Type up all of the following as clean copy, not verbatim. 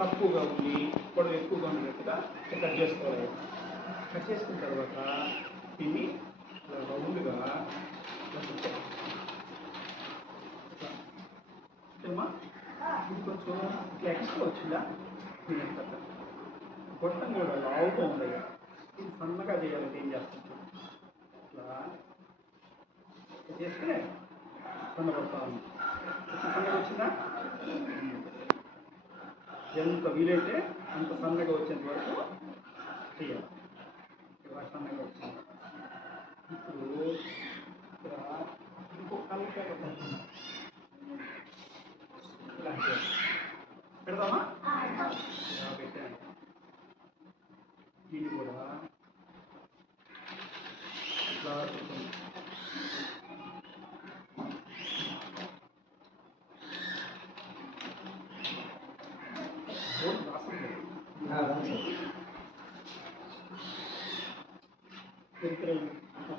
తక్కువగా ఉండి పొడవు ఎక్కువగా ఉండేట్టుగా కట్ చేసుకోవాలి. కట్ చేసుకున్న తర్వాత దీన్ని రౌండ్గా అమ్మా ఇది కొంచెం ఇట్లా ఎక్స్ట్రా వచ్చిందా దీని గొట్టం కూడా లావుగా ఉంది. ఇది సన్నగా చేయాలంటే ఏం చేస్తాం? ఇట్లా చేస్తే సన్నపడతా ఉంది. సన్నగా వచ్చిందా? ఎంత వీలైతే అంత సన్నగా వచ్చేంత వరకు చేయాలి. ఇలా సన్నగా వచ్చింది. ఇప్పుడు ఇక్కడ ఇంకొక కలర్ ఇలా పెడదామా? పెట్టాను. దీన్ని కూడా ఇట్లా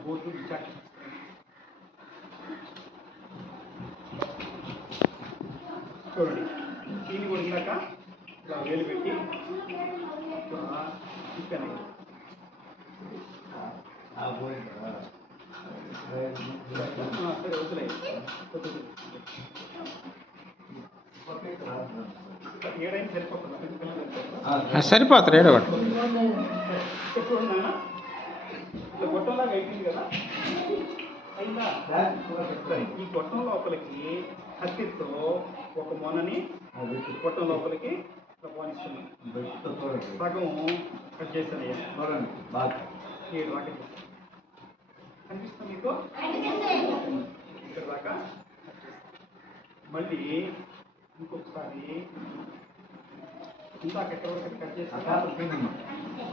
బోర్డు విచారణ చూడండి. దీన్ని కూడా ఇందాక ఇలా వేలు పెట్టి తిప్పాను. సరే వదిలే ఏడైనా సరిపోతుంది. సరిపోతారు ఏడో ఇట్లా గొట్టంలాగా అయిపోయింది కదా. అయిందా? ఈ గొట్టం లోపలికి కత్తితో ఒక మొనని గొట్టం లోపలికి ఇట్లా పోనిస్తున్నాను. సగం కట్ చేశాను. 7 దాకా కనిపిస్తుంది మీకు. ఇక్కడ దాకా మళ్ళీ ఇంకొకసారి ఇందాక ఎక్కడ వరకు కట్ చేస్తాను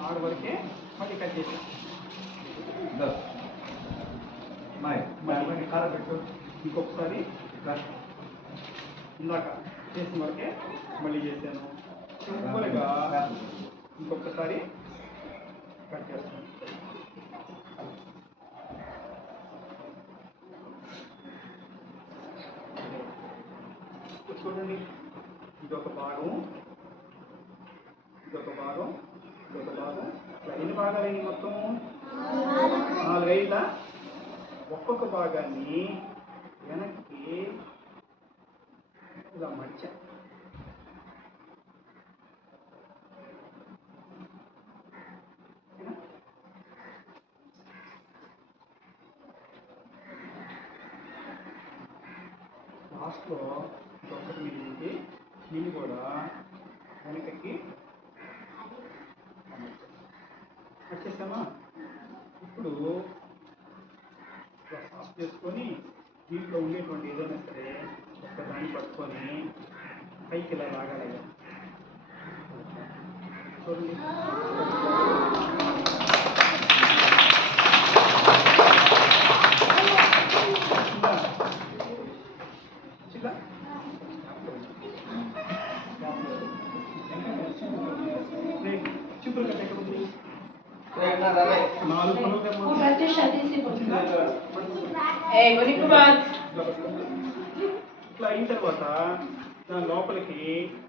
ఆడ వరకే మళ్ళీ కట్ చేసాను. ఇంకొకసారి ఇందాక చేసిన వరకే మళ్ళీ చేశాను. సింపుల్గా ఇంకొకసారి కట్ చేస్తాను. చూడండి, ఇదొక భాగం, ఇదొక భాగం, ఇదొక భాగం. ఎన్ని భాగాలైన మొత్తం? 4 అయిందా? ఒక్కొక్క భాగాన్ని వెనక్కి ఇలా మడిచా. లాస్ట్లో ఒక్కటి మిగిలింది. దీన్ని కూడా వెనకకి వచ్చేసామా? ఇప్పుడు సాఫ్ చేసుకొని దీంట్లో ఉండేటువంటి ఏదైనా సరే ఒక్కదాన్ని పట్టుకొని పైకి ఇలా లాగాలి. చూడండి, చింపులు కట్ట ఎక్కడ ఉంది? 4 ఇట్లా అయిన తర్వాత దాని లోపలికి